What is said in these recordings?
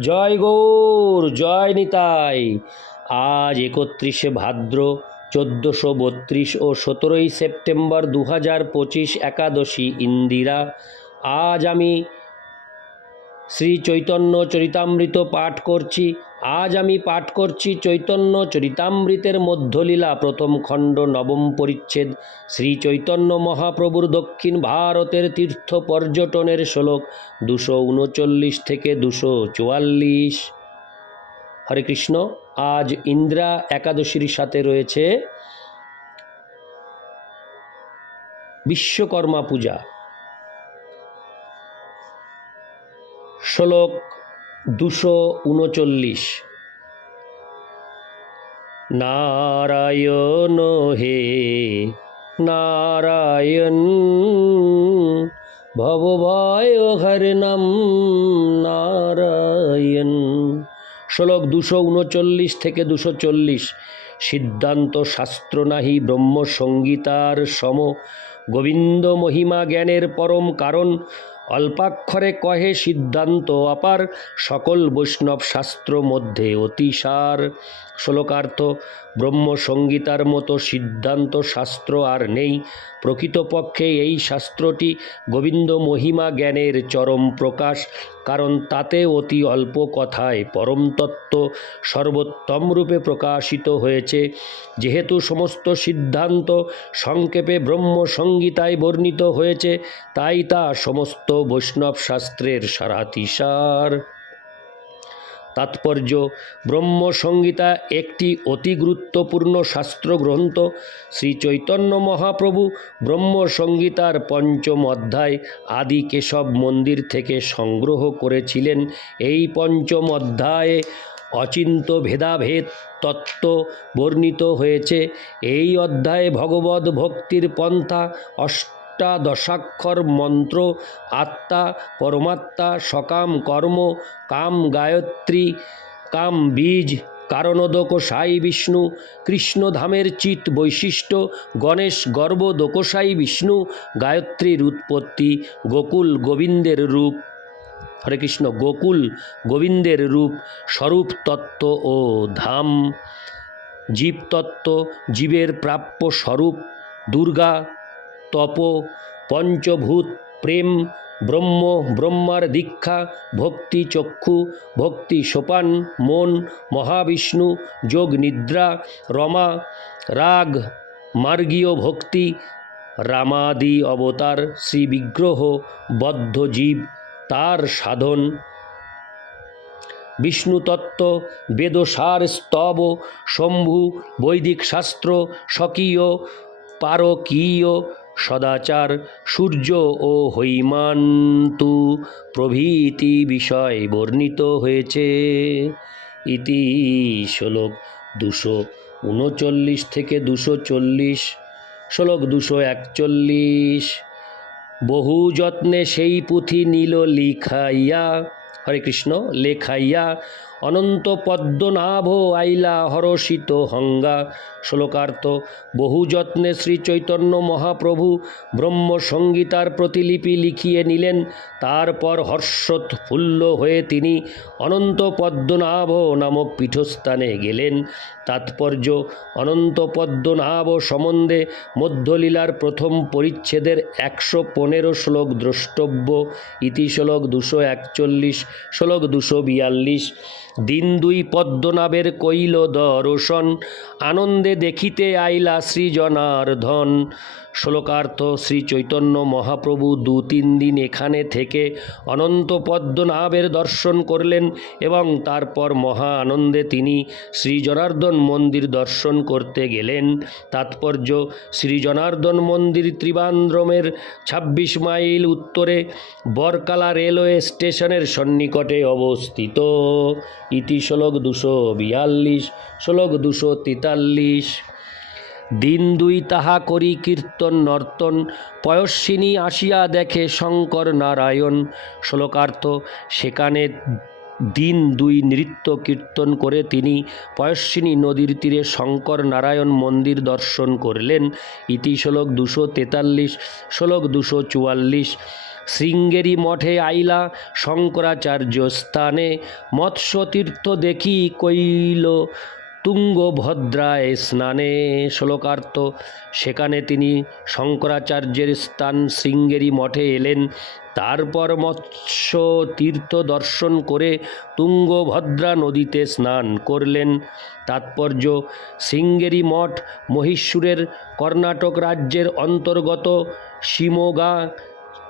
জয় গৌর, জয় নিতাই। আজ একত্রিশে ভাদ্র, চোদ্দশো বত্রিশ ও সতেরোই সেপ্টেম্বর দু হাজার পঁচিশ একাদশী ইন্দিরা। আজ আমি শ্রী চৈতন্য চরিতামৃত পাঠ করছি। আজ আমি পাঠ করছি চৈতন্য চরিতামৃতের মধ্যলীলা, প্রথম খণ্ড, নবম পরিচ্ছেদ। শ্রী চৈতন্য মহাপ্রভুর দক্ষিণ ভারতের তীর্থ পর্যটনের শ্লোক, দুশো উনচল্লিশ থেকে দুশো চুয়াল্লিশ। হরে কৃষ্ণ, আজ ইন্দ্রা একাদশীর সাথে রয়েছে বিশ্বকর্মা পূজা। শ্লোক দুশো উনচল্লিশ। নারায়ণ হে নারায়ণ, ভবভয় হর নাম নারায়ণ। শ্লোক দুশো উনচল্লিশ থেকে দুশো চল্লিশ। সিদ্ধান্ত শাস্ত্র নাহি ব্রহ্ম সঙ্গীতার সম। গোবিন্দ মহিমা জ্ঞানের পরম কারণ। অল্পাক্ষরে কহে সিদ্ধান্ত অপার, সকল বৈষ্ণব শাস্ত্র মধ্যে অতিসার। শ্লোকার্থ ব্রহ্ম সঙ্গীতার মতো সিদ্ধান্ত শাস্ত্র আর নেই। প্রকৃতপক্ষে এই শাস্ত্রটি গোবিন্দ মহিমা জ্ঞানের চরম প্রকাশ, কারণ তাতে অতি অল্প কথায় পরম তত্ত্ব সর্বোত্তম রূপে প্রকাশিত হয়েছে। যেহেতু সমস্ত সিদ্ধান্ত সংক্ষেপে ব্রহ্ম সংগীতায় বর্ণিত হয়েছে, তাই তা সমস্ত বৈষ্ণব শাস্ত্রের সারাতিসার। তাৎপর্য ব্রহ্ম সংগীতা একটি অতি গুরুত্বপূর্ণ শাস্ত্র গ্রন্থ শ্রী চৈতন্য মহাপ্রভু ব্রহ্ম সংগীতার পঞ্চম অধ্যায় আদি কেশব মন্দির থেকে সংগ্রহ করেছিলেন। এই পঞ্চম অধ্যায়ে অচিন্ত ভেদাভেদ তত্ত্ব বর্ণিত হয়েছে। এই অধ্যায়ে ভগবত ভক্তির পন্থা অষ্ট অষ্টাদশাক্ষর মন্ত্র, আত্মা পরমাত্মা, সকাম কর্ম, কাম গায়ত্রী, কাম বীজ, কারণোদক সাই বিষ্ণু কৃষ্ণধামের চিত বৈশিষ্ট্য, গণেশ গর্ব দোকসাই বিষ্ণু, গায়ত্রীর উৎপত্তি, গোকুল গোবিন্দের রূপ। হরে কৃষ্ণ, গোকুল গোবিন্দের রূপ, স্বরূপ তত্ত্ব ও ধাম। জীবতত্ত্ব জীবের প্রাপ্য স্বরূপ, দুর্গা তপ, পঞ্চভূত, প্রেম, ব্রহ্ম, ব্রহ্মার দীক্ষা, ভক্তি চক্ষু, ভক্তি সোপান, মন, মহাবিষ্ণু, যোগ নিদ্রা, রমা, রাগ, মার্গীয় ভক্তি, রামাদি অবতার, শ্রী বিগ্রহ, বদ্ধ জীব, তার সাধন। বিষ্ণুতত্ত্ব বেদসার স্তব, শম্ভু, বৈদিক শাস্ত্র, স্বকীয়, পারকীয় সদাচার সূর্য ও হৈমান্তু প্রভৃতি বিষয় বর্ণিত হয়েছে। ইতি শ্লোক দুশো উনচল্লিশ থেকে দুশো চল্লিশ, শ্লোক দুশো একচল্লিশ। বহু যত্নে সেই পুঁথি নিল লিখাইয়া, হরে কৃষ্ণ, লেখাইয়া অনন্ত পদ্মনাভ আইলা হরষিত হঙ্গা। শ্লোকার্থ, বহু যত্নে শ্রী চৈতন্য মহাপ্রভু ব্রহ্ম সংগীতার প্রতিলিপি লিখিয়ে নিলেন। তারপর হর্ষোৎফুল্ল হয়ে তিনি অনন্ত পদ্মনাভ নামক পীঠস্থানে গেলেন। তাৎপর্য, অনন্ত পদ্মনাভ সম্বন্ধে মধ্যলীলার প্রথম পরিচ্ছেদের একশো পনেরো শ্লোক দ্রষ্টব্য। ইতি শ্লোক দুশো একচল্লিশ, শ্লোক দুশো বিয়াল্লিশ। দিন দুই পদ্মনাভের কইল দর্শন আনন্দে দেখিতে আইলা শ্রীজনার্ধন শ্লোকার্থ শ্রী চৈতন্য মহাপ্রভু দু তিন দিন এখানে থেকে অনন্ত পদ্মনাভের দর্শন করলেন এবং তারপর মহা আনন্দে তিনি শ্রী জনার্দন মন্দির দর্শন করতে গেলেন। তাৎপর্য, শ্রী জনার্দন মন্দির ত্রিবান্দ্রমের ছাব্বিশ মাইল উত্তরে বরকালা রেলওয়ে স্টেশনের সন্নিকটে অবস্থিত। ইতি শ্লোক দুশো বিয়াল্লিশ, শ্লোক দুশো তেতাল্লিশ। দিন দুই তাহা করি কীর্তন, নর্তন। পয়স্বিনী আসিয়া দেখে শঙ্কর নারায়ণ। শ্লোকার্থ, সেখানে দিন দুই নৃত্য কীর্তন করে তিনি পয়স্বিনী নদীর তীরে শঙ্কর নারায়ণ মন্দির দর্শন করলেন। ইতি শ্লোক দুশো তেতাল্লিশ, শ্লোক দুশো চুয়াল্লিশ। শৃঙ্গেরি মঠে আইলা শঙ্করাচার্য স্থানে মৎস্যতীর্থ দেখি কইল তুঙ্গভদ্রায় স্নানে শ্লোকার্ত। সেখানে তিনি শঙ্করাচার্যের স্থান শৃঙ্গেরি মঠে এলেন। তারপর মৎস্য তীর্থ দর্শন করে তুঙ্গভদ্রা নদীতে স্নান করলেন। তাৎপর্য, শৃঙ্গেরি মঠ মহীশূরের কর্ণাটক রাজ্যের অন্তর্গত শিমোগা,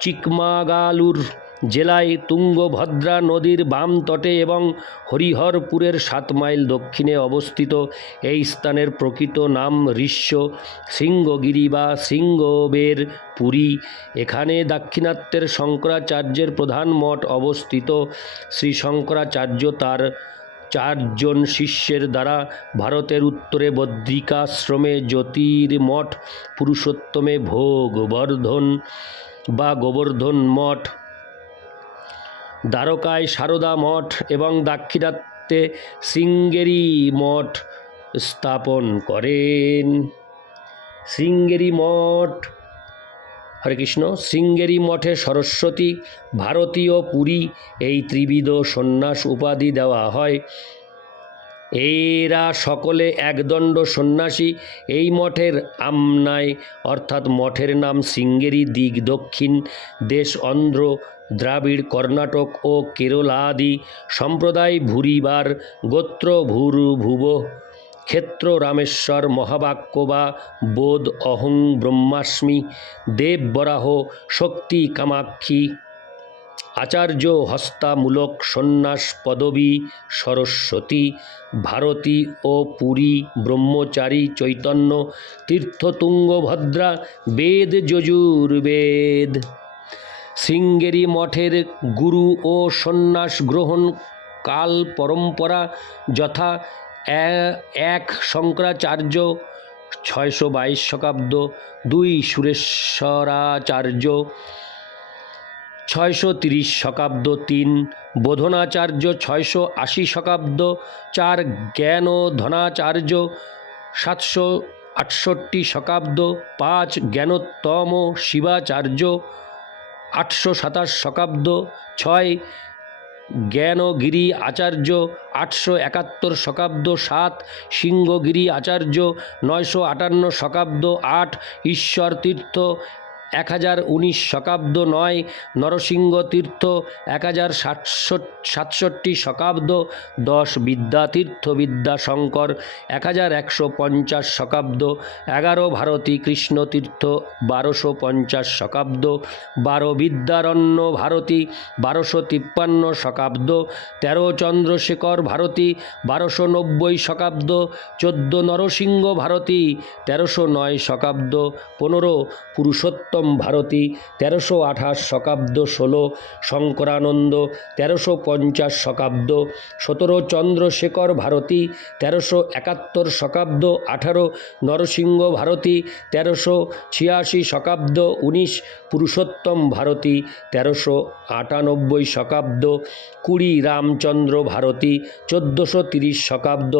চিকমাগালুর জেলায় তুঙ্গভদ্রা নদীর বাম তটে এবং হরিহরপুরের সাত মাইল দক্ষিণে অবস্থিত এই স্থানের প্রকৃত নাম ঋষ্য সিংহগিরি বা সিংহবের পুরী। এখানে দাক্ষিণাত্যের শঙ্করাচার্যের প্রধান মঠ অবস্থিত। শ্রী শঙ্করাচার্য তার চারজন শিষ্যের দ্বারা ভারতের উত্তরে বদ্রিকাশ্রমে জ্যোতির্মঠ পুরুষোত্তমে ভোগ বর্ধন বা গোবর্ধন মঠ দ্বারকায় সারদা মঠ এবং দাক্ষিণাত্যে শৃঙ্গেরি মঠ স্থাপন করেন। শৃঙ্গেরি মঠ, হরে কৃষ্ণ, শৃঙ্গেরি মঠে সরস্বতী, ভারতীয় পুরী, এই ত্রিবিধ সন্ন্যাস উপাধি দেওয়া হয়। এরা সকলে একদণ্ড সন্ন্যাসী। এই মঠের আমনায় অর্থাৎ মঠের নাম শৃঙ্গেরি দিক দক্ষিণ। দেশ অন্ধ্র, দ্রাবিড়, কর্ণাটক ও কেরলাদি সম্প্রদায় ভুরিবার, গোত্র ভুরু ভুব। ক্ষেত্র রামেশ্বর, মহাবাক্য বা বোধ অহং ব্রহ্মাস্মি। দেব বরাহ, শক্তি কামাক্ষী। আচার্য হস্তামূলক সন্ন্যাস পদবী সরস্বতী, ভারতী ও পুরী, ব্রহ্মচারী চৈতন্য, তীর্থতুঙ্গভদ্রা, বেদ যজুর্বেদ। শৃঙ্গেরি মঠের গুরু ও সন্ন্যাস গ্রহণ কাল পরম্পরা যথা এক শঙ্করাচার্য, ছয়শো বাইশ শতাব্দ দুই সুরেশ্বরাচার্য ছয়শো তিরিশ শকাব্দ তিন, বোধনাচার্য ছয়শো আশি শকাব্দ, চার, জ্ঞান ও ধনাচার্য সাতশো আটষট্টি শকাব্দ, পাঁচ, জ্ঞানোত্তম শিবাচার্য আটশো সাতাশ শকাব্দ, ছয়, জ্ঞানগিরি আচার্য আটশো একাত্তর শকাব্দ, সাত, সিংহগিরি আচার্য নয়শো আটান্ন শকাব্দ, আট ঈশ্বর তীর্থ এক হাজার উনিশ শতাব্দ নয়, নরসিংহ তীর্থ, এক হাজার সাতষট্টি শতাব্দ দশ বিদ্যাতীর্থ বিদ্যাশঙ্কর এক হাজার একশো পঞ্চাশ শতাব্দ এগারো, ভারতী কৃষ্ণতীর্থ বারোশো পঞ্চাশ শতাব্দ বারো, বিদ্যারণ্য ভারতী বারোশো তিপ্পান্ন শতাব্দ তেরো, চন্দ্রশেখর ভারতী বারোশো নব্বই শতাব্দ চোদ্দ, নরসিংহ ভারতী তেরোশো নয় শতাব্দ পনেরো, পুরুষোত্তম ভারতী তেরোশো আঠাশ শকাব্দ ষোলো, শঙ্করানন্দ তেরোশো পঞ্চাশ শকাব্দ, সতেরো চন্দ্রশেখর ভারতী তেরোশো একাত্তর শকাব্দ, আঠারো নরসিংহ ভারতী তেরোশো ছিয়াশি শকাব্দ, উনিশ পুরুষোত্তম ভারতী তেরোশো আটানব্বই শকাব্দ, কুড়ি রামচন্দ্র ভারতী চোদ্দোশো তিরিশ শকাব্দ,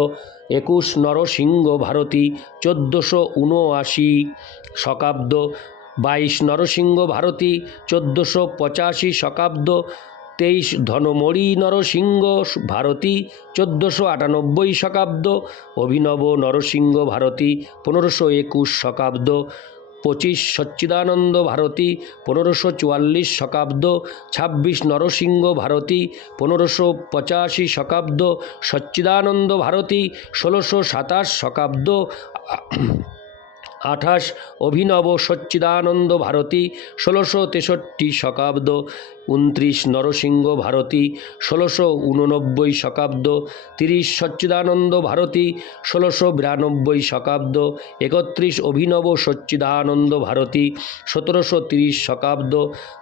একুশ নরসিংহ ভারতী চোদ্দোশো উনআশি শতাব্দ বাইশ নরসিংহ ভারতী, চোদ্দোশো পঁচাশি শকাব্দ, তেইশ ধনমড়ি নরসিংহ ভারতী, চোদ্দোশো আটানব্বই শকাব্দ, অভিনব নরসিংহ ভারতী, পনেরোশো একুশ শকাব্দ, পঁচিশ সচ্চিদানন্দ ভারতী, পনেরোশো চুয়াল্লিশ শকাব্দ, ছাব্বিশ নরসিংহ ভারতী, পনেরোশো পঁচাশি শকাব্দ, সচ্চিদানন্দ ভারতী, ষোলোশো সাতাশ শতাব্দ আঠাশ অভিনব সচ্চিদানন্দ ভারতী ষোলোশো তেষট্টি শতাব্দ উনত্রিশ নরসিংহ ভারতী, ষোলোশো উননব্বই শকাব্দ, তিরিশ সচ্চিদানন্দ ভারতী, ষোলোশো বিরানব্বই শকাব্দ, একত্রিশ অভিনব সচ্চিদানন্দ ভারতী, সতেরোশো তিরিশ শকাব্দ,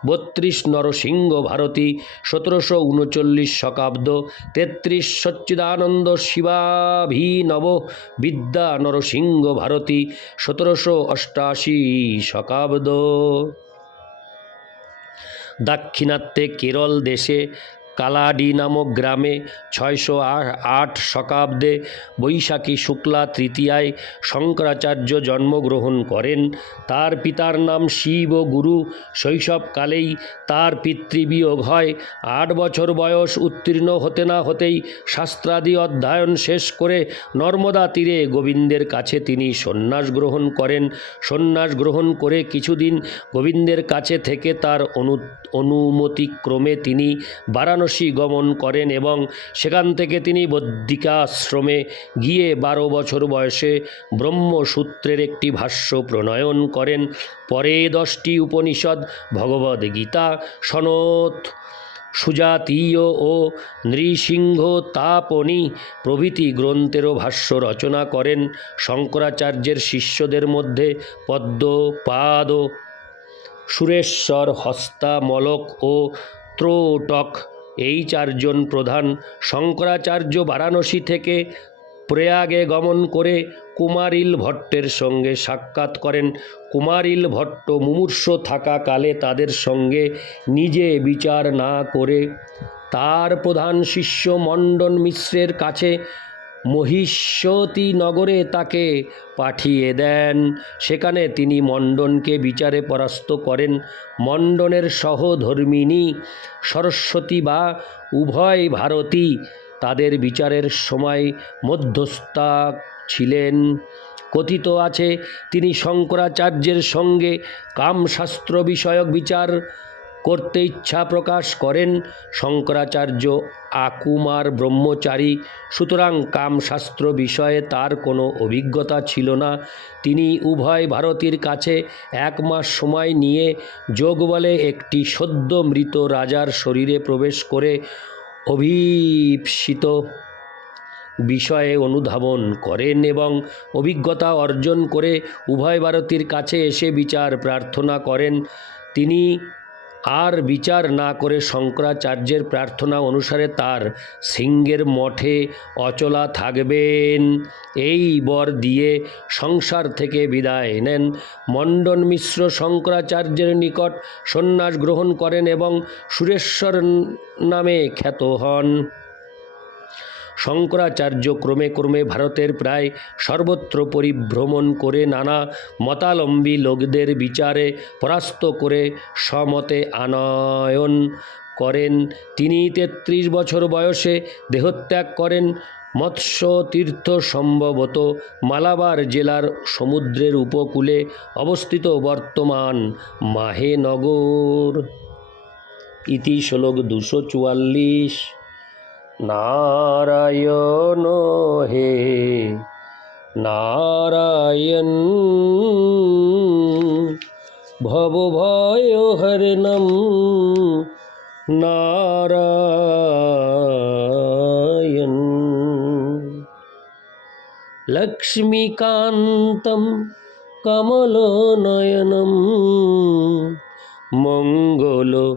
বত্রিশ নরসিংহ ভারতী, সতেরোশো উনচল্লিশ শকাব্দ, তেত্রিশ সচ্চিদানন্দ শিবাভিনব বিদ্যা নরসিংহ ভারতী, সতেরোশো অষ্টাশি শতাব্দ দাক্ষিণাত্যে কেরল দেশে কালাডি নামক গ্রামে ছয়শো আট শকাব্দে বৈশাখী শুক্লা তৃতীয়ায় শঙ্করাচার্য জন্মগ্রহণ করেন। তার পিতার নাম শিব ও গুরু শৈশবকালেই তার পিতৃবিয়োগ হয়। আট বছর বয়স উত্তীর্ণ হতে না হতেই শাস্ত্রাদি অধ্যয়ন শেষ করে নর্মদা তীরে গোবিন্দের কাছে তিনি সন্ন্যাস গ্রহণ করেন। সন্ন্যাস গ্রহণ করে কিছুদিন গোবিন্দের কাছে থেকে তার অনু অনুমতিক্রমে তিনি বারাণসী গমন করেন এবং সেখান থেকে তিনি বদ্রিকাশ্রমে গিয়ে বারো বছর বয়সে ব্রহ্মসূত্রের একটি ভাষ্য প্রণয়ন করেন। পরে দশটি উপনিষদ ভগবদ্গীতা সনত সুজাতীয় ও নৃসিংহ তাপনি প্রভৃতি গ্রন্থেরও ভাষ্য রচনা করেন। শঙ্করাচার্যের শিষ্যদের মধ্যে পদ্ম পাদ সুরেশ্বর হস্তা মলক ও ত্রোটক এই চারজন প্রধান শঙ্করাচার্য বারাণসী থেকে প্রয়াগে গমন করে কুমারিল ভট্টের সঙ্গে সাক্ষাৎ করেন। কুমারিল ভট্ট মুমূর্ষ থাকাকালে তাদের সঙ্গে নিজে বিচার না করে তার প্রধান শিষ্য মণ্ডন মিশ্রের কাছে মহিষ্যতি নগরে তাকে পাঠিয়ে দেন। সেখানে তিনি মণ্ডনকে বিচারে পরাস্ত করেন। মণ্ডনের সহধর্মিণী সরস্বতী বা উভয় ভারতী তাদের বিচারের সময় মধ্যস্থা ছিলেন। কথিত আছে, তিনি শঙ্করাচার্যের সঙ্গে কামশাস্ত্র বিষয়ক বিচার করতে ইচ্ছা প্রকাশ করেন শঙ্করাচার্য আকুমার ব্রহ্মচারী। সুতরাং কামশাস্ত্র বিষয়ে তার কোনো অভিজ্ঞতা ছিল না। তিনি উভয় ভারতীর কাছে এক মাস সময় নিয়ে যোগ বলে একটি সদ্য মৃত রাজার শরীরে প্রবেশ করে অভীপ্সিত বিষয়ে অনুধাবন করেন এবং অভিজ্ঞতা অর্জন করে উভয় ভারতীর কাছে এসে বিচার প্রার্থনা করেন। তিনি আর বিচার না করে শঙ্করাচার্যের প্রার্থনা অনুসারে তার সিংহের মঠে অচলা থাকবেন। এই বর দিয়ে সংসার থেকে বিদায় নেন। মণ্ডন মিশ্র শঙ্করাচার্যের নিকট সন্ন্যাস গ্রহণ করেন এবং সুরেশ্বর নামে খ্যাত হন। শঙ্করাচার্য ক্রমে ক্রমে ভারতের প্রায় সর্বত্র পরিভ্রমণ করে নানা মতালম্বী লোকদের বিচারে পরাস্ত করে সমতে আনয়ন করেন। তিনি তেত্রিশ বছর বয়সে দেহত্যাগ করেন। মৎস্য তীর্থ সম্ভবত মালাবার জেলার সমুদ্রের উপকূলে অবস্থিত বর্তমান মাহেনগর। ইতি শ্লোক দুশো চুয়াল্লিশ। নারায়ণ হে নারায়ণ। ভব ভয় হরণম নারায়ণ। লক্ষ্মীকান্তম কমলনয়নম মঙ্গল